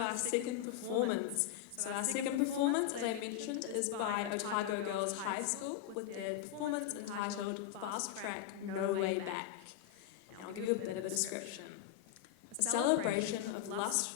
to our second performance. So our second performance, as I mentioned, is by Otago Girls High School with their performance entitled Fast Track, No Way Back. And I'll give you a bit of a description. A celebration of lush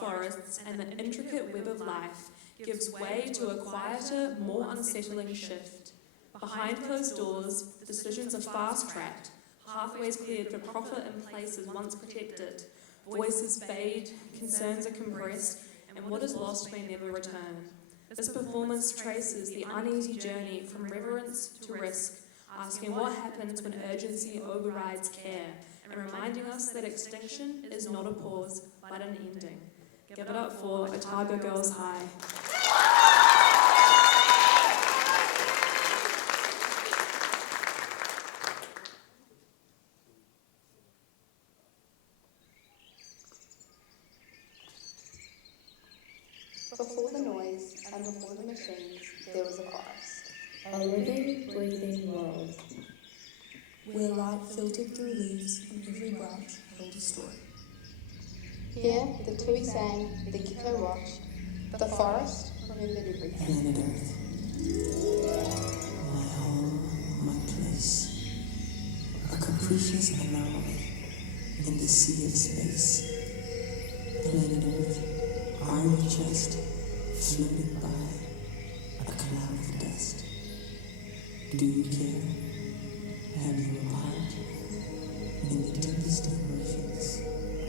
forests and the intricate web of life gives way to a quieter, more unsettling shift. Behind closed doors, decisions are fast-tracked, pathways cleared for profit in places once protected, voices fade, concerns are compressed, and what is lost may never return. This performance traces the uneasy journey from reverence to risk, asking what happens when urgency overrides care, and reminding us that extinction is not a pause, but an ending. Give it up for Otago Girls High. Before the noise and before the machines, there was a forest. A living, breathing world. Where light filtered through leaves and every branch held a story. Here, the tui sang, the gecko watched, the forest remembered everything. Planet Earth, my home, my place, a capricious anomaly in the sea of space. Planet Earth, are you just floating by a cloud of dust? Do you care? Have you a heart in the deepest emotions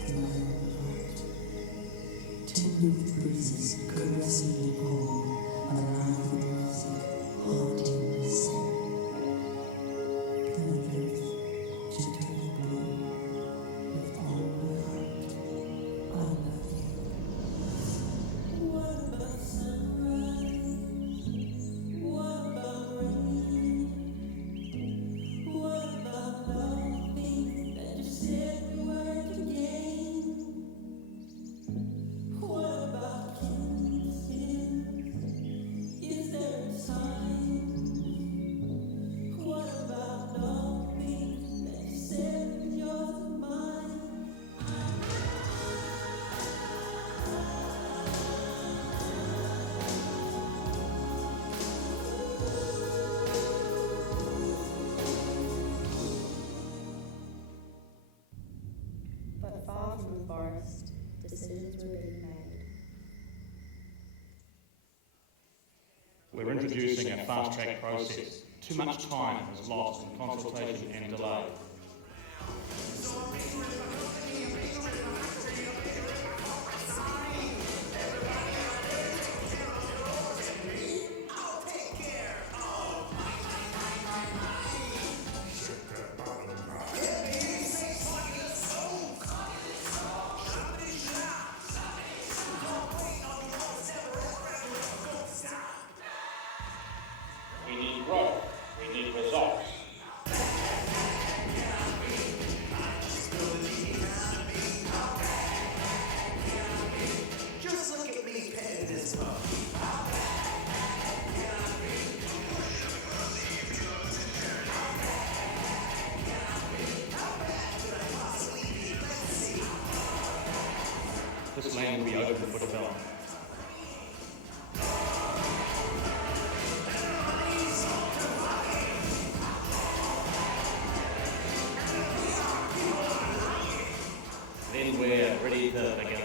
of my own heart? Tender with breezes, caressing you home, alive with music, haunting the sea. Planet Earth, should tell you blue, with all my heart, I love you. What about sunrise? What about rain? What about loving that you said we were again? What about kisses? Is there a time? What about loving that you said yours and mine? But far from the forest, decisions were being made. We're introducing a fast-track process. Too much time is lost in consultation and delay. We need growth. We need results. Just look at me petting this pup. This land will be open for development. Then we're ready to begin.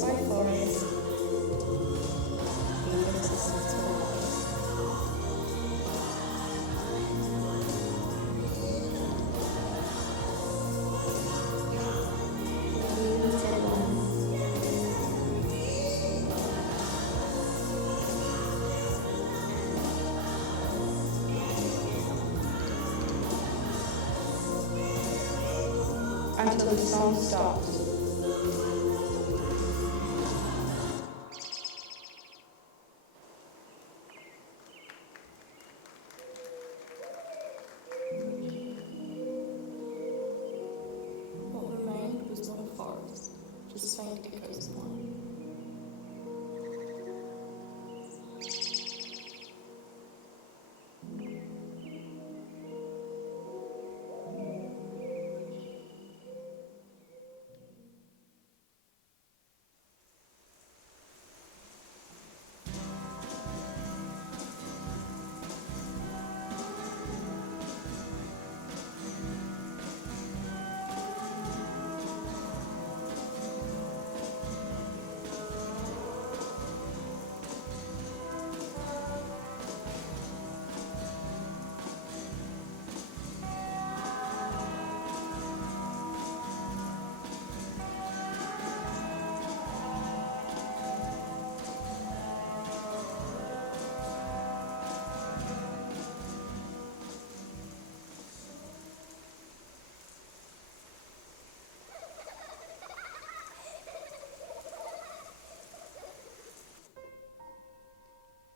Forest by forest, he lifts us to rise. Until the song stops. What remained was not a forest, just faint echoes of one.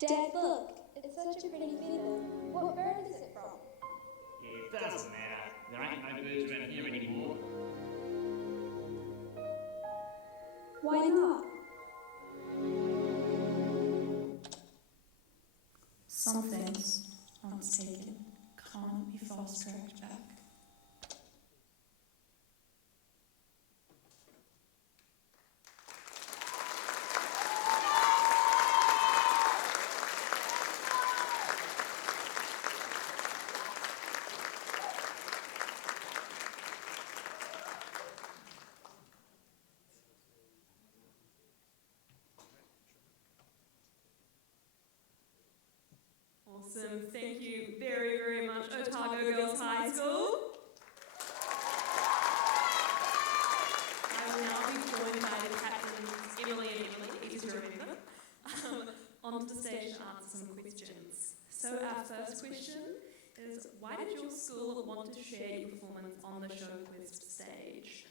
Dad, look, it's such a pretty feather. What bird is it from? It doesn't matter. There ain't no birds around here anymore. Why not? Some things, once taken, can't be fast-tracked back. Awesome, thank you very, very much, Otago Girls High School. I will now be joined by the captains, Emily and Emily, easy to remember, onto the stage to answer some questions. So our first question is, why did your school want to share your performance on the Showquest stage?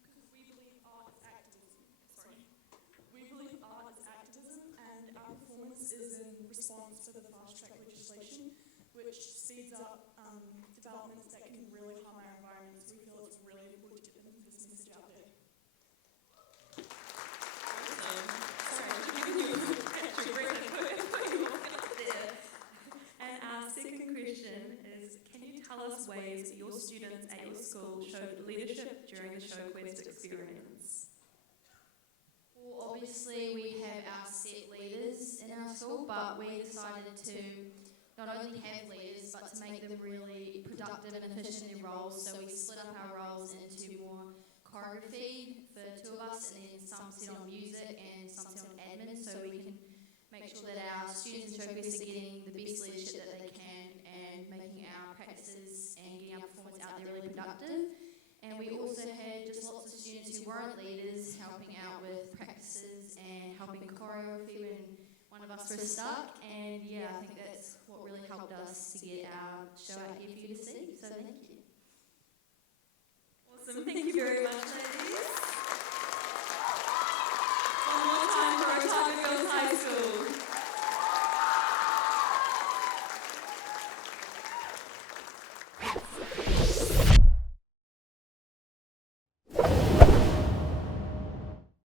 Because we believe art is activism. We believe art is activism, and our performance is in response to the fast-track legislation, which speeds up developments that can really harm our environment. So we feel it's really important to get this message out there. And our second question is, can you tell us ways that your students at your school showed leadership during the Showquest experience? Well, obviously we have our set leaders in our school, but we decided to not only have leaders, but to make them really productive and efficient in their roles. So we split up our roles into more choreography for two of us, and then some sit on music and some sit on admin, so we can make sure that our students in Showquest are getting the best leadership that they can and making our practices and getting our performance out there really productive. And we also had just lots of students who weren't leaders helping out with practices and helping choreography when one of us was stuck. And yeah, I think that's what really helped us to get our show out here for you to see. So thank you. Awesome, thank you very much.